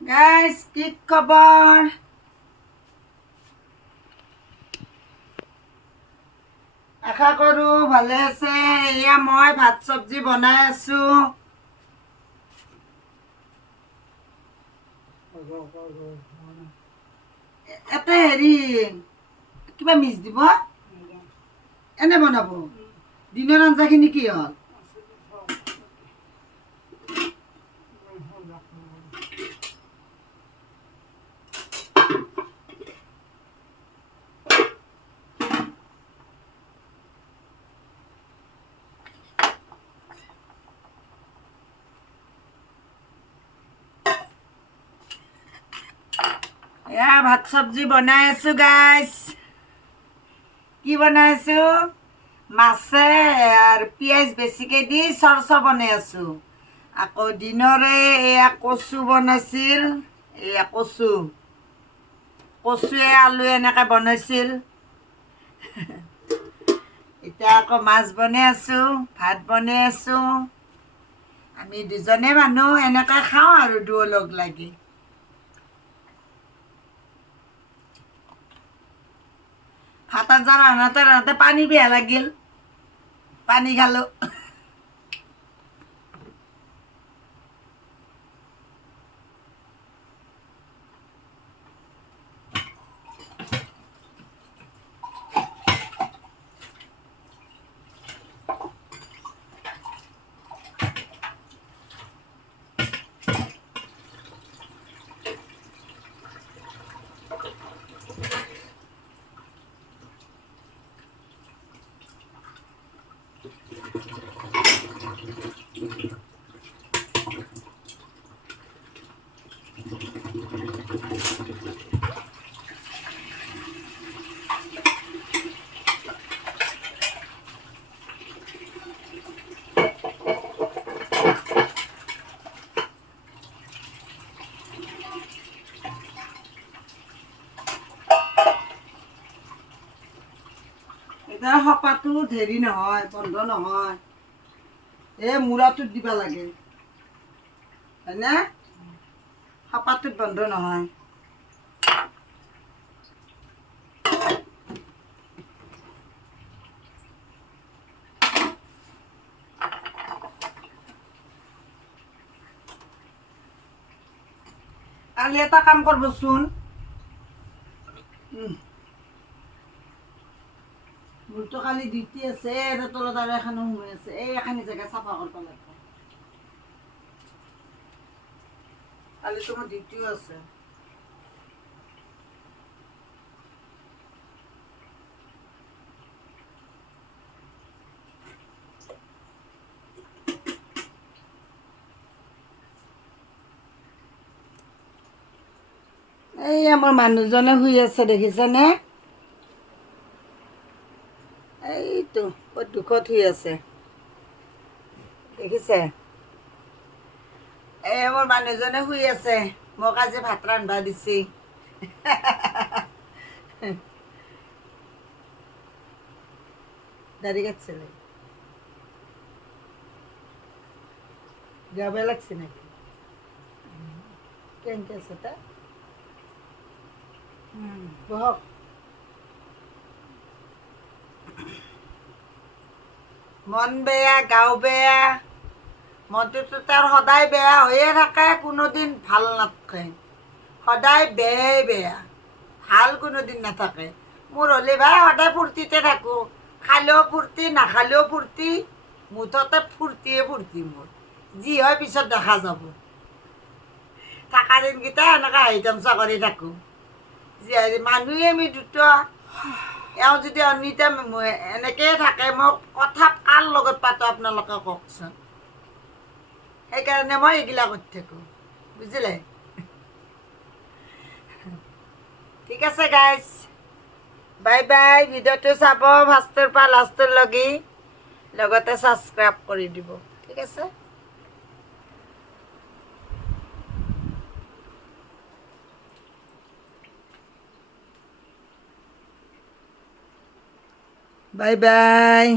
Guys কি খবৰ? আশা কৰোঁ ভালে আছে। এয়া মই ভাত চব্জি বনাই আছো। এটা হেৰি কিবা মিছ দিব, এনে বনাব। দিনৰ আঞ্জাখিনি কি হ'ল? এয়া ভাত চব্জি বনাই আছো গাইজ। কি বনাই আছো? মাছে আৰু পিঁয়াজ বেছিকৈ দি চৰচা বনাই আছো। আকৌ দিনৰে এয়া কচু বনাইছিল। এয়া কচুৱে আলুৱে এনেকৈ বনাইছিল। এতিয়া আকৌ মাছ বনাই আছো, ভাত বনাই আছো। আমি দুজনে মানুহ এনেকৈ খাওঁ আৰু দুয়ো লগ লাগি। ভাত আঞ্জা ৰান্ধোতে পানী বেয়া লাগিল, পানী খালোঁ। এতিয়া সপাটোত হেৰি নহয়, বন্ধ নহয়। এই মূৰাটোত দিবা লাগে, হয়নে? সপাটোত বন্ধ নহয়। কালি এটা কাম কৰবচোন। মোৰতো কালি ডিউটি আছে, তলত আৰু এখনো সোমাই আছে। এই এখানি জেগা চাফা কৰিব লাগিব। কালিতো মোৰ ডিউটিও আছে। এই আমাৰ মানুহজনে শুই আছে, দেখিছেনে? এইটো বৰ দুখত শুই আছে, দেখিছে? এই মোৰ মানুহজনে শুই আছে, মোক আজি ভাত ৰান্ধবা দিছে। দাড়ি কাটছিলে, গা বেয়া লাগছে নাকি? কেনেকে আছে তা? বহক। মন বেয়া, গাও বেয়া। মনটোতো তাৰ সদায় বেয়া হৈয়ে থাকে, কোনোদিন ভাল নাথাকে। সদায় বেয়াই বেয়া, ভাল কোনোদিন নাথাকে। মোৰ হ'লে ভাই সদায় ফূৰ্তিতে থাকোঁ, খালেও ফূৰ্তি, নাখালেও ফূৰ্তি। মুঠতে ফূৰ্তিয়ে ফূৰ্তি মোৰ। যি হয় পিছত দেখা যাব। থকা দিনকেইটা এনেকৈ হাঁহি তামচা কৰি থাকোঁ। মানুহে আমি দুটা, এওঁ যদি এনিটাইম এনেকৈয়ে থাকে, মই কথা কাৰ লগত পাতো আপোনালোকে কওকচোন। সেইকাৰণে মই এইগিলা কৰি থাকোঁ, বুজিলে? ঠিক আছে গাইজ, বাই বাই। ভিডিঅ'টো চাব ফাৰ্ষ্টৰ পৰা লাষ্টৰ লগি, লগতে ছাবস্ক্ৰাইব কৰি দিব, ঠিক আছে? Bye bye.